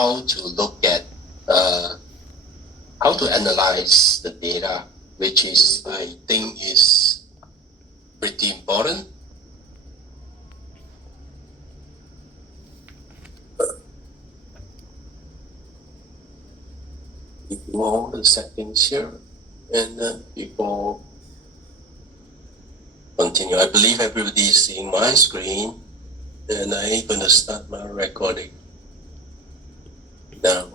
how to look at how to analyze the data, which is, I think, is pretty important. Ignore the settings here, and then before continue, I believe everybody is seeing my screen, and I'm going to start my recording now.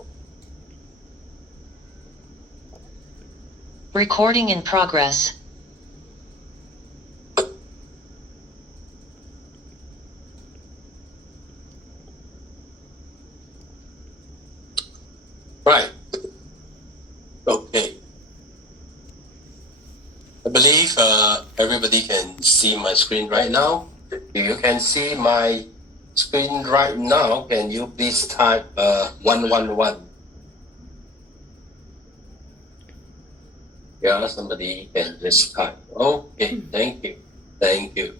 Recording in progress. Right. Okay. I believe everybody can see my screen right now. If you can see my screen right now, can you please type 111? Yeah, somebody can just type. Okay, thank you. Thank you.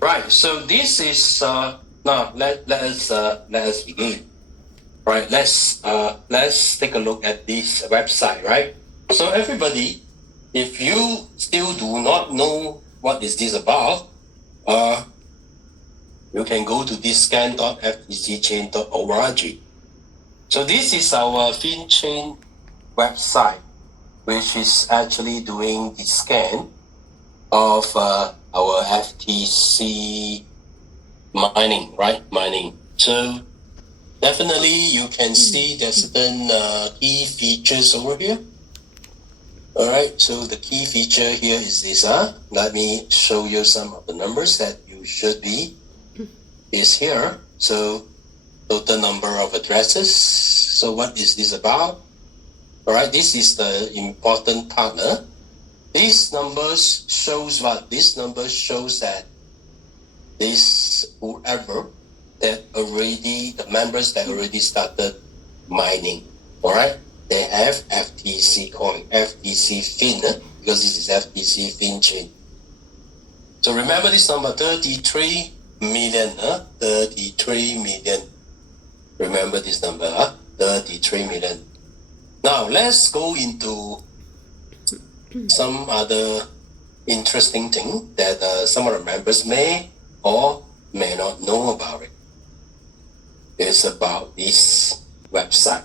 Right, so this is now let us begin. Right, let's take a look at this website, right? So everybody, if you still do not know what is this about, you can go to discan.ftcchain.org. So this is our FinChain website, which is actually doing the scan of our FTC mining, right? Mining. So definitely you can see there's certain key features over here. All right, so the key feature here is this. Let me show you some of the numbers that you should be is here. So total number of addresses. So what is this about? All right, this is the important partner. These numbers shows what? This number shows that this whoever that already, the members that already started mining, all right? They have FTC coin, FTC Fin, because this is FTC Fin chain. So remember this number, 33 million, 33 million. Remember this number, 33 million. Now let's go into some other interesting thing that some of the members may or may not know about it. It's about this website.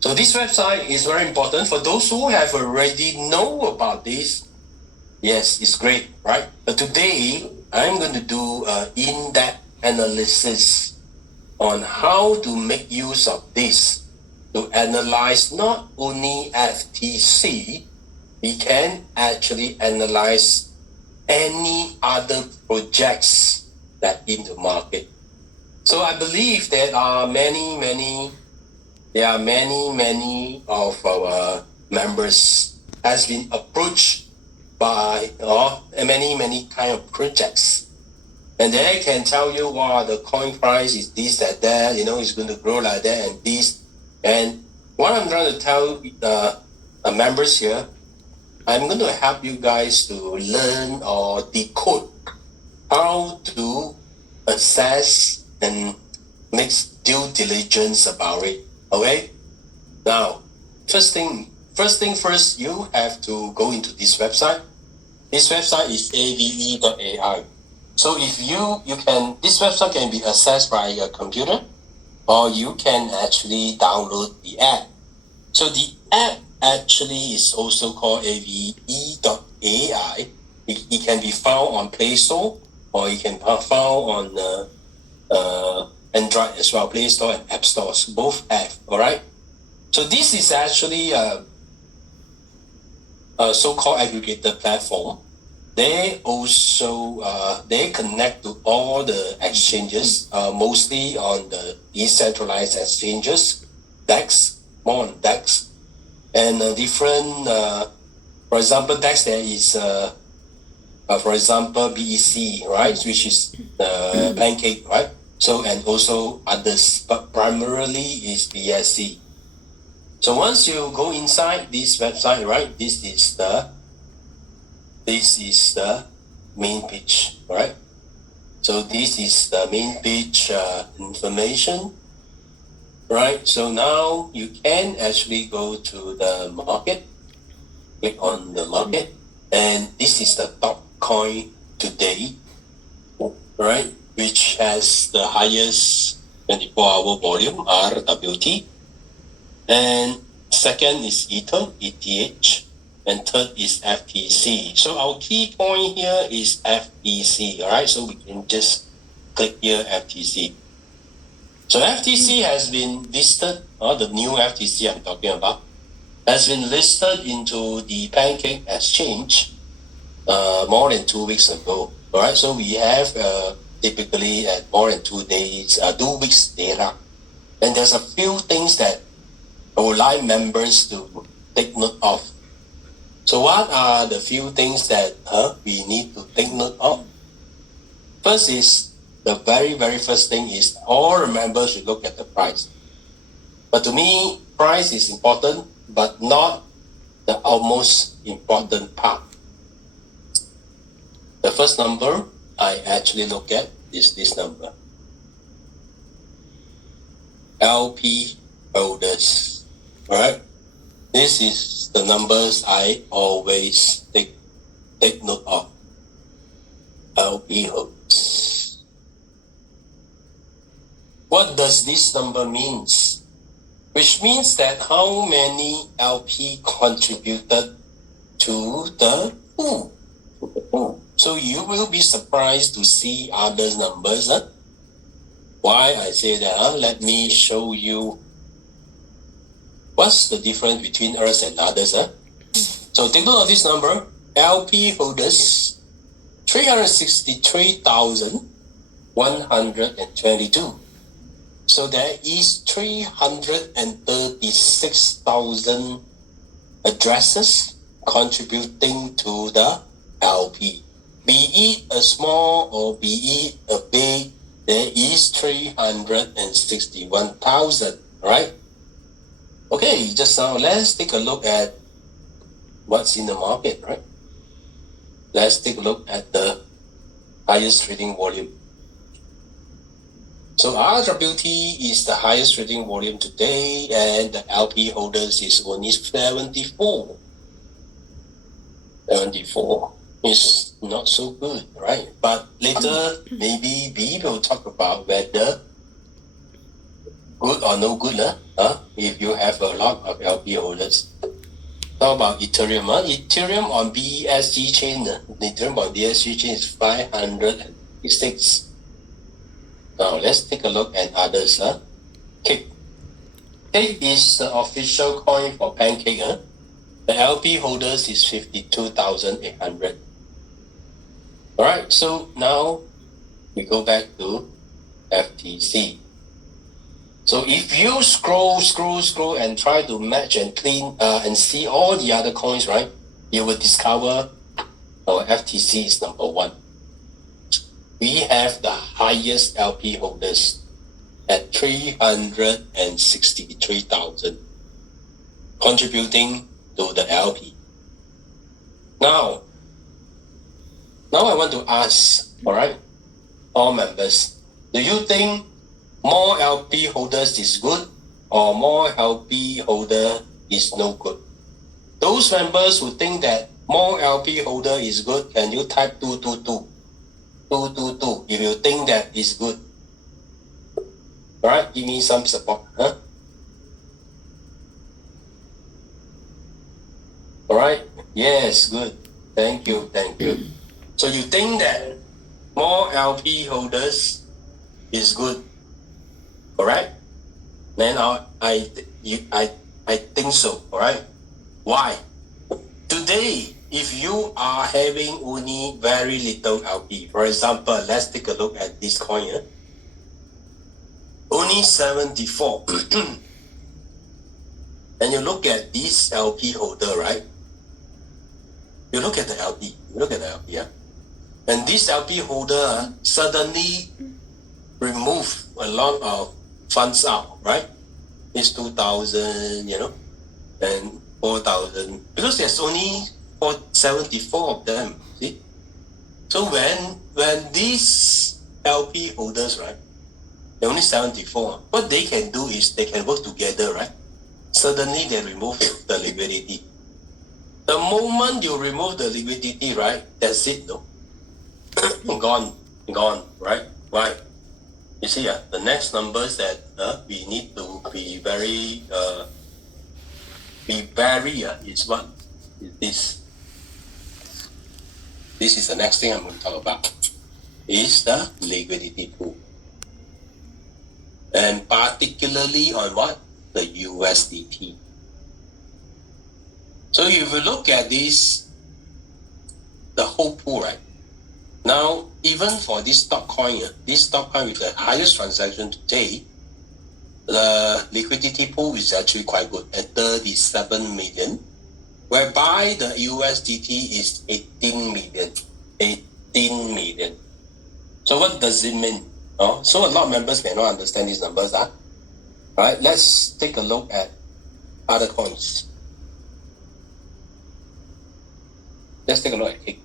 So this website is very important for those who have already know about this. Yes, it's great, right? But today I'm going to do an in-depth analysis on how to make use of this to analyze not only FTC, we can actually analyze any other projects that in the market. So I believe there are many of our members has been approached by many kind of projects. And they can tell you, wow, the coin price is this, that, it's going to grow like that and this. And what I'm trying to tell members here, I'm going to help you guys to learn or decode how to assess and make due diligence about it. Okay? Now, first thing first, you have to go into this website. This website is ave.ai. So if you can, this website can be accessed by your computer, or you can actually download the app. So the app actually is also called ave.ai. It can be found on Play Store, or you can be found on Android as well, Play Store and App Stores, both have, all right? So this is actually a so-called aggregator platform. They also, they connect to all the exchanges, mostly on the decentralized exchanges, DEX, more on DEX, and different, for example, DEX there is, for example, BEC, right, which is Pancake, right? So, and also others, but primarily is BSC. So once you go inside this website, right, this is the main page, right? So this is the main page information. right? So now you can actually go to the market, click on the market, and this is the top coin today, right? Which has the highest 24-hour volume, RWT. And second is Ether, ETH. And third is FTC. So our key point here is FTC, all right? So we can just click here, FTC. So FTC has been listed, the new FTC I'm talking about, has been listed into the Pancake Exchange more than 2 weeks ago. All right, so we have typically at more than 2 days, 2 weeks data. And there's a few things that I would like members to take note of. So what are the few things that we need to take note of? First is, the very first thing is all members should look at the price. But to me, price is important, but not the almost important part. The first number I actually look at is this number. LP holders, right? This is the numbers I always take note of. LP holders. What does this number means? Which means that how many LP contributed to the pool. So you will be surprised to see other numbers. Why I say that? Let me show you what's the difference between us and others. So take note of this number. LP holders, 363,122. So there is 336,000 addresses contributing to the LP. Be it a small or be it a big, there is 361,000, right? Okay, just now let's take a look at what's in the market, right? Let's take a look at the highest trading volume. So RWT is the highest trading volume today, and the LP holders is only 74. 74 is not so good, right? But later, maybe we will talk about whether good or no good, if you have a lot of LP holders. Talk about Ethereum. Ethereum on BSC chain, Ethereum on BSC chain is 506. Now let's take a look at others. Cake. Cake is the official coin for Pancake. The LP holders is 52,800. All right, so now we go back to FTC. So if you scroll and try to match and clean and see all the other coins, right, you will discover our FTC is number 1. We have the highest LP holders at 363,000 contributing to the LP. Now I want to ask, all right, all members, do you think more LP holders is good or more LP holder is no good? Those members who think that more LP holder is good, can you type 222? 222 if you think that is good. All right, give me some support. All right, yes, good. Thank you. So you think that more LP holders is good, correct? Then I think so. All right. Why? Today, if you are having only very little LP, for example, let's take a look at this coin. Only 74. And you look at this LP holder, right? You look at the LP. And this LP holder suddenly remove a lot of funds out, right? It's 2,000, and 4,000, because there's only 74 of them. See, so when these LP holders, right, They're only 74. What they can do is they can work together, right? Suddenly they remove the liquidity. The moment you remove the liquidity, right, that's it, no? Gone, right? Why? You see, the next numbers that we need to be very is what? Is this. This is the next thing I'm going to talk about. Is the liquidity pool. And particularly on what? The USDT. So if you look at this, the whole pool, right? Now, even for this stock coin with the highest transaction today, the liquidity pool is actually quite good at 37 million, whereby the USDT is 18 million. 18 million. So what does it mean? So a lot of members may not understand these numbers. All right, let's take a look at other coins. Let's take a look at cake.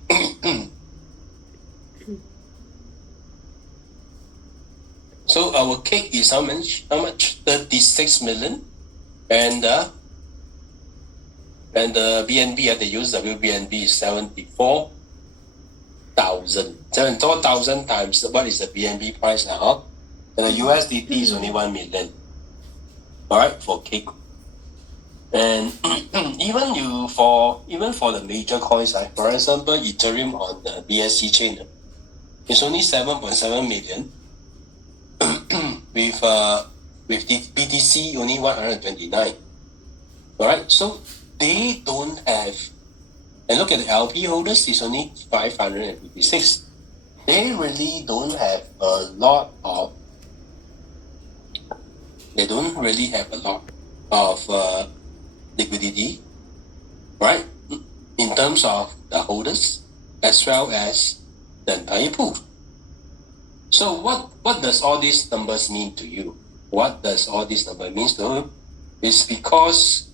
So our cake is how much? 36 million. And the BNB, they use WBNB is 74,000. 74,000 times what is the BNB price now? And the USDT is only 1 million. All right, for cake. And even for the major coins, like for example, Ethereum on the BSC chain, it's only 7.7 million. with the BTC only 129. All right, so they don't have. And look at the LP holders, it's only 556. They really don't have a lot of. They don't really have a lot of liquidity, right? In terms of the holders, as well as the entire pool. So what does all these numbers mean to you? What does all these numbers mean to you? It's because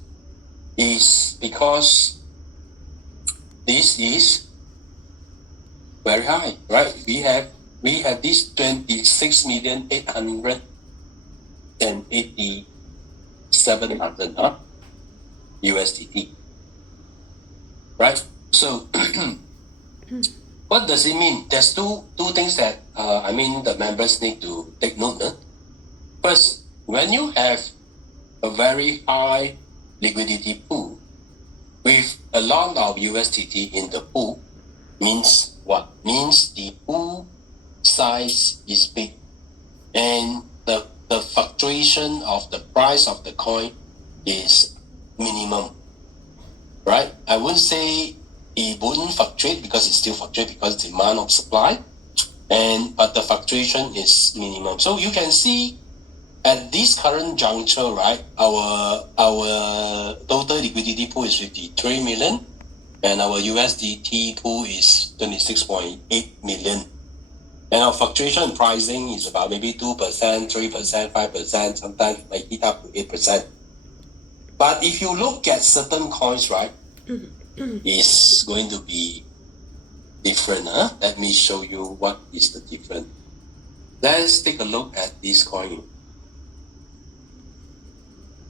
this is very high, right? We have this 26,887,000 USDT, right? So what does it mean? There's two things that the members need to take note of. First, when you have a very high liquidity pool with a lot of USDT in the pool, means what? Means the pool size is big, and the fluctuation of the price of the coin is minimum, right? I wouldn't say it wouldn't fluctuate, because it still fluctuates because demand of supply, but the fluctuation is minimum. So you can see at this current juncture, right, our total liquidity pool is 53 million, and our USDT pool is 26.8 million. And our fluctuation pricing is about maybe 2%, 3%, 5%, sometimes it might hit up to 8%. But if you look at certain coins, right, it's going to be different. Let me show you what is the difference. Let's take a look at this coin,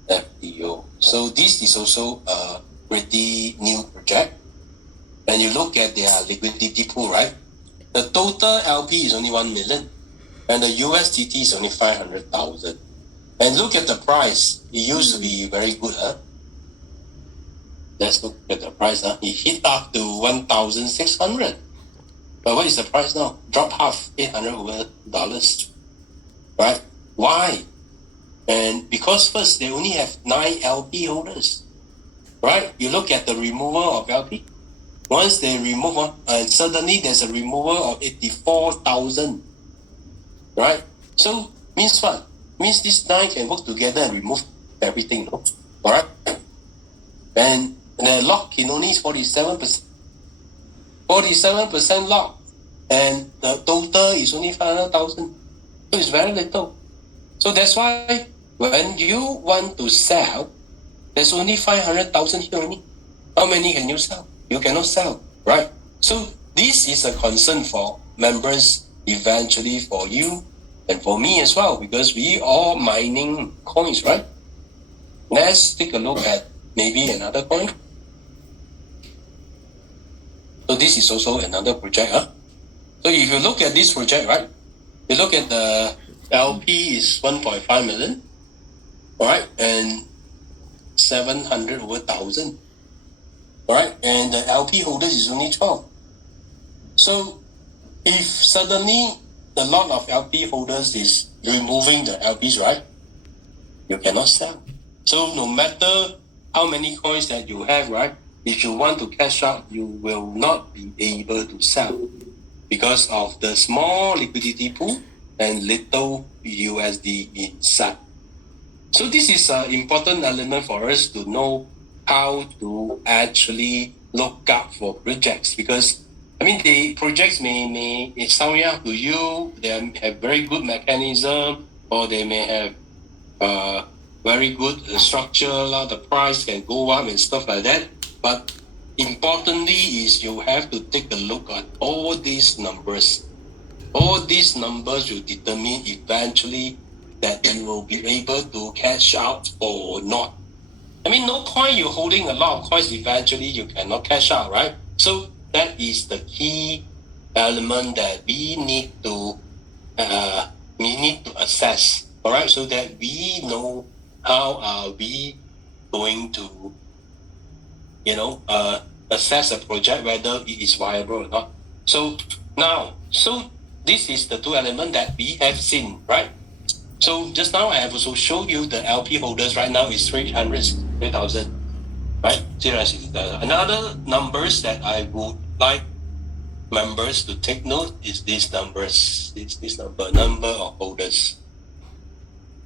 FTO. So this is also a pretty new project. And you look at their liquidity pool, right? The total LP is only 1 million, and the USDT is only 500,000. And look at the price. It used to be very good. Let's look at the price. It hit up to 1,600. But what is the price now? Drop half, $800, right? Why? And because first they only have 9 LP holders, right? You look at the removal of LP. Once they remove one, and suddenly there's a removal of 84,000, right? So means what? Means this 9 can work together and remove everything, no? All right? And the lock in only is 47%. 47% lock, and the total is only 500,000. So it's very little. So that's why when you want to sell, there's only 500,000 here only. How many can you sell? You cannot sell, right? So this is a concern for members eventually, for you and for me as well, because we all mining coins, right? Let's take a look at maybe another coin. So this is also another project, huh? So if you look at this project, right? You look at the LP is 1.5 million, all right, and 700 over 1,000, all right, and the LP holders is only 12. So if suddenly the lot of LP holders is removing the LPs, right, you cannot sell. So no matter how many coins that you have, right, if you want to cash out, you will not be able to sell because of the small liquidity pool and little USD inside. So this is an important element for us to know how to actually look out for projects, because I mean the projects may sound out to you, they have very good mechanism, or they may have very good structure, the price can go up and stuff like that. But importantly is you have to take a look at all these numbers. All these numbers will determine eventually that you will be able to cash out or not. I mean, no point you holding a lot of coins, eventually you cannot cash out, right? So that is the key element that we need to assess, all right, so that we know how are we going to, assess a project whether it is viable or not. So now, this is the two elements that we have seen, right? So just now I have also showed you the LP holders right now is 300,000, right? 360,000. Another numbers that I would like members to take note is these numbers. It's this number of holders.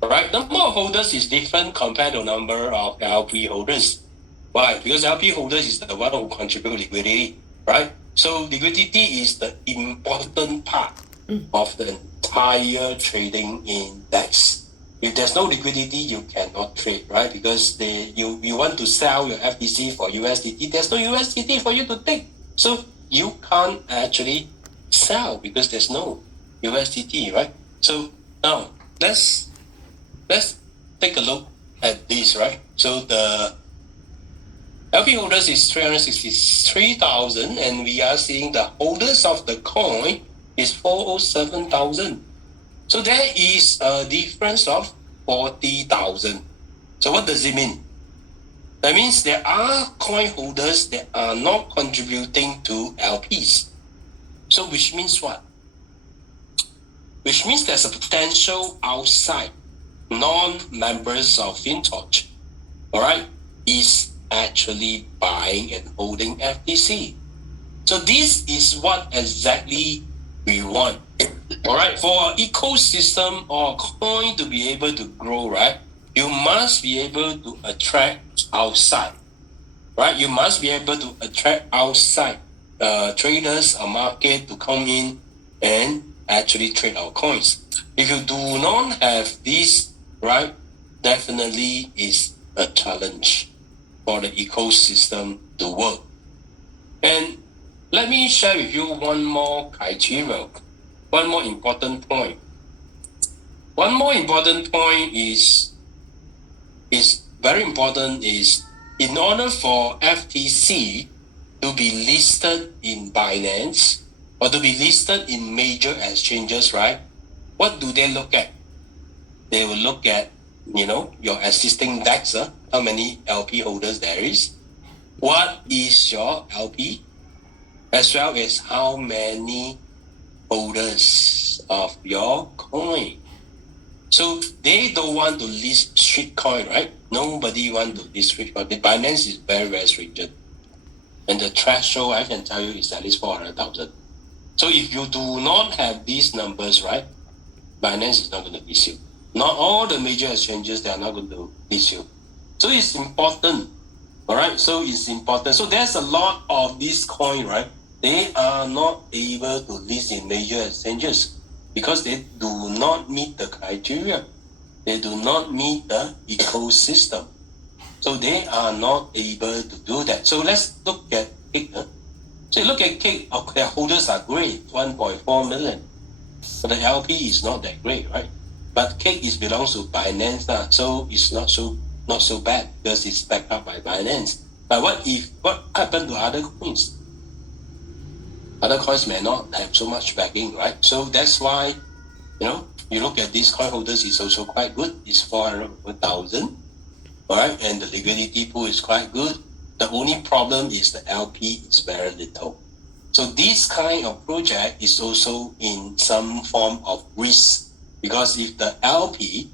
All right, number of holders is different compared to number of LP holders. Why? Because LP holders is the one who contribute liquidity, right? So liquidity is the important part of the entire trading index. If there's no liquidity, you cannot trade, right? Because you want to sell your FTC for USDT, there's no USDT for you to take. So you can't actually sell because there's no USDT, right? So now let's take a look at this, right? So the LP holders is 363,000, and we are seeing the holders of the coin is 407,000. So there is a difference of 40,000. So what does it mean? That means there are coin holders that are not contributing to LPs. So which means what? Which means there's a potential outside non-members of FINTOCH, all right, is actually buying and holding FTC. So this is what exactly we want. All right, for an ecosystem or coin to be able to grow, right, you must be able to attract outside, right? You must be able to attract outside traders or market to come in and actually trade our coins. If you do not have this, right, definitely is a challenge for the ecosystem to work. And let me share with you one more criteria, one more important point. One more important point is very important is in order for FTC to be listed in Binance or to be listed in major exchanges, right? What do they look at? They will look at, your existing DEX, how many LP holders there is, what is your LP, as well as how many holders of your coin. So they don't want to list street coin, right? Nobody want to list street coin. The Binance is very, very stringent. And the threshold, I can tell you, is at least 400,000. So if you do not have these numbers, right, Binance is not going to list you. Not all the major exchanges, they are not going to list you. So it's important, all right? So it's important. So there's a lot of this coin, right? They are not able to list in major exchanges because they do not meet the criteria. They do not meet the ecosystem. So they are not able to do that. So let's look at Cake. So look at Cake. Their holders are great, 1.4 million. But the LP is not that great, right? But cake is belongs to Binance now, so it's not so bad because it's backed up by Binance. But what happened to other coins? Other coins may not have so much backing, right? So that's why, you look at these coin holders, it's also quite good. It's 400,000, all right? And the liquidity pool is quite good. The only problem is the LP is very little. So this kind of project is also in some form of risk, because if the LP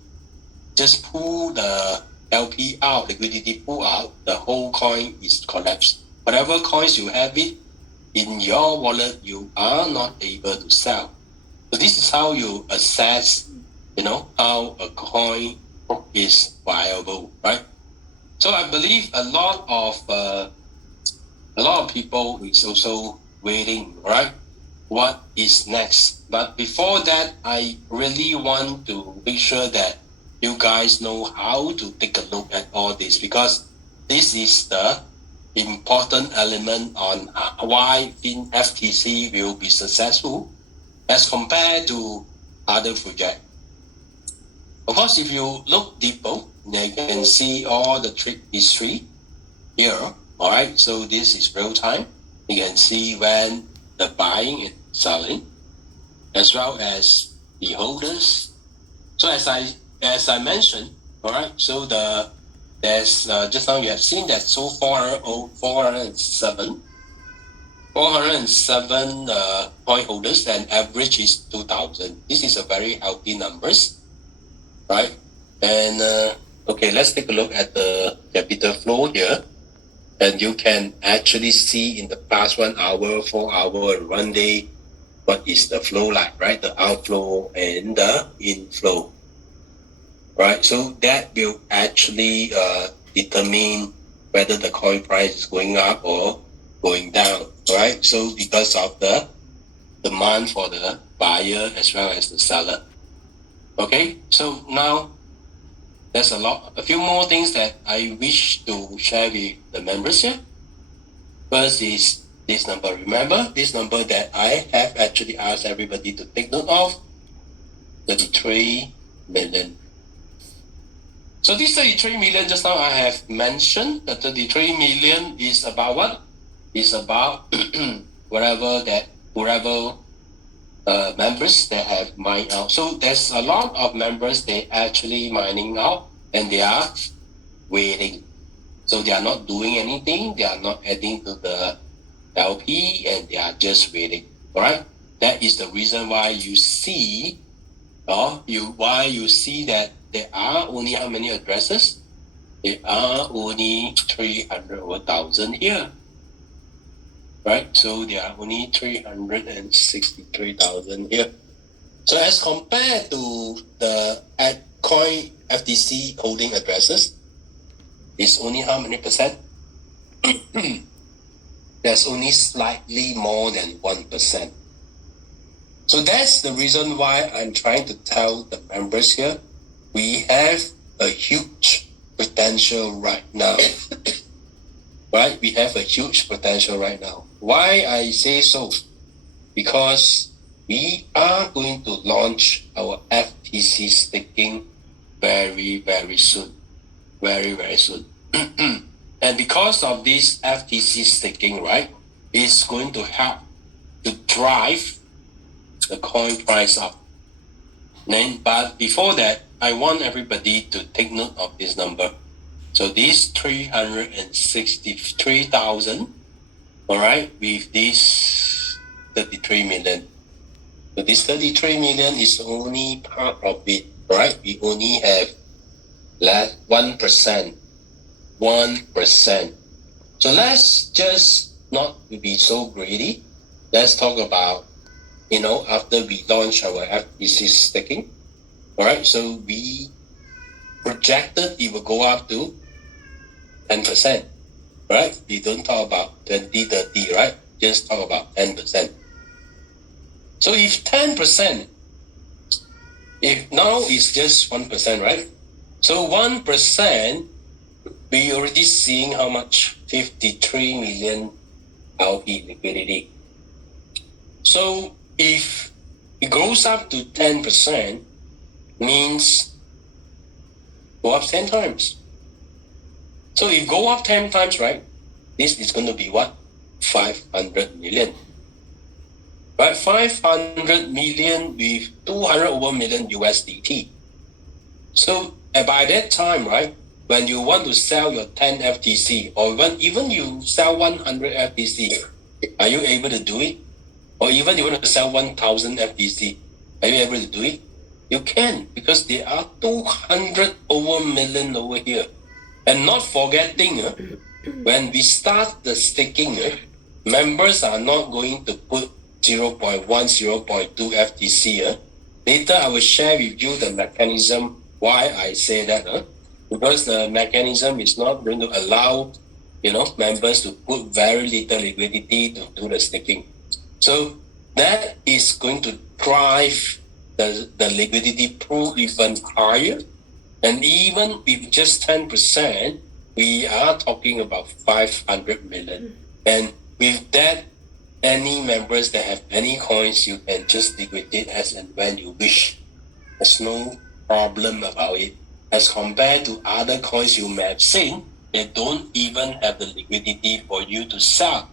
just pull the LP out, liquidity pool out, the whole coin is collapsed. Whatever coins you have it in your wallet, you are not able to sell. So this is how you assess, how a coin is viable, right? So I believe a lot of people is also waiting, right? What is next? But before that, I really want to make sure that you guys know how to take a look at all this, because this is the important element on why FTC will be successful as compared to other projects. Of course, if you look deeper, you can see all the trade history here. All right, so this is real time. You can see when the buying and selling, as well as the holders. So as I mentioned, all right. So there's just now you have seen that so far 407 point holders, and average is 2,000. This is a very healthy numbers, right? And okay, let's take a look at the capital flow here. And you can actually see in the past 1 hour, 4 hour, and 1 day, what is the flow like, right? The outflow and the inflow, right? So that will actually determine whether the coin price is going up or going down, right? So because of the demand for the buyer as well as the seller. Okay, so now there's a few more things that I wish to share with the members here. First is this number. Remember this number that I have actually asked everybody to take note of, 33 million. So this 33 million, just now I have mentioned that 33 million is about what? Is about whatever members that have mined out. So there's a lot of members, they actually mining out and they are waiting. So they are not doing anything, they are not adding to the LP, and they are just waiting. All right, that is the reason why you see, why you see that there are only how many addresses? There are only 300,000 here, right? So there are only 363,000 here. So as compared to the coin FTC holding addresses, it's only how many percent? There's only slightly more than 1%. So that's the reason why I'm trying to tell the members here, we have a huge potential right now. Right? We have a huge potential right now. Why I say so? Because we are going to launch our FTC staking very, very soon. Very, very soon. And because of this FTC staking, right, it's going to help to drive the coin price up. But before that, I want everybody to take note of this number. So this 363,000, all right, with this 33 million. So this 33 million is only part of it, right? We only have less 1%. 1%. So let's just not be so greedy. Let's talk about, after we launch our FTC staking, all right, so we projected it will go up to 10%, right? We don't talk about 20, 30, right? Just talk about 10%. So if 10%, if now it's just 1%, right? So 1%, we already seeing how much? 53 million LP liquidity. So if It goes up to 10% means go up 10 times. So if go up 10 times, right, this is going to be what? 500 million. Right, 500 million with 200 over million USDT. So by that time, right, when you want to sell your 10 FTC or even you sell 100 FTC, are you able to do it? Or even you want to sell 1,000 FTC, are you able to do it? You can, because there are 200 over million over here. And not forgetting, when we start the staking, members are not going to put 0.1, 0.2 FTC. Later, I will share with you the mechanism why I say that. Because the mechanism is not going to allow, members to put very little liquidity to do the staking. So that is going to drive the liquidity pool even higher. And even with just 10%, we are talking about 500 million. And with that, any members that have any coins, you can just liquidate as and when you wish. There's no problem about it. As compared to other coins you may have seen, they don't even have the liquidity for you to sell.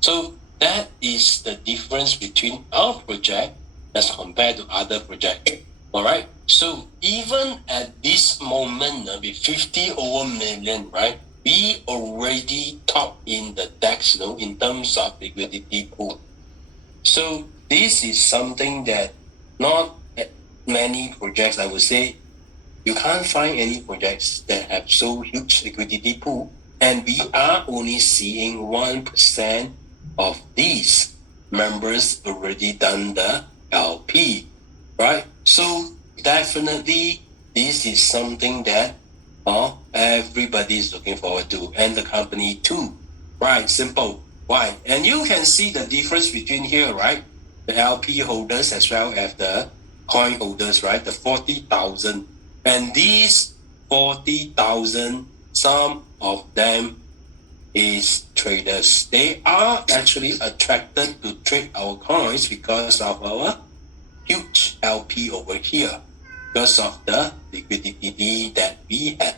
So that is the difference between our project as compared to other projects. All right. So even at this moment, with 50 over million, right, we already top in the DEX, in terms of liquidity pool. So this is something that not many projects, I would say, you can't find any projects that have so huge liquidity pool, and we are only seeing 1% of these members already done the LP, right? So definitely this is something that everybody is looking forward to, and the company too, right? Simple. Why? And you can see the difference between here, right? The LP holders as well as the coin holders, right? The 40,000. And these 40,000, some of them is traders. They are actually attracted to trade our coins because of our huge LP over here, because of the liquidity that we have.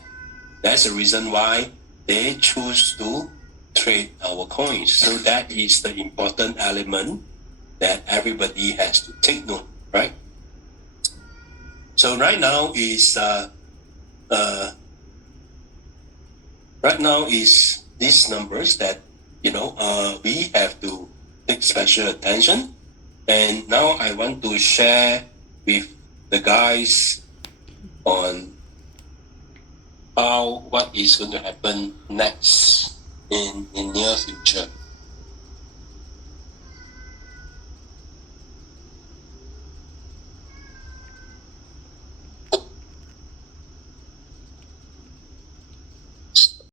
That's the reason why they choose to trade our coins. So that is the important element that everybody has to take note, right? So right now is these numbers that we have to take special attention. And now I want to share with the guys on what is going to happen next in near future.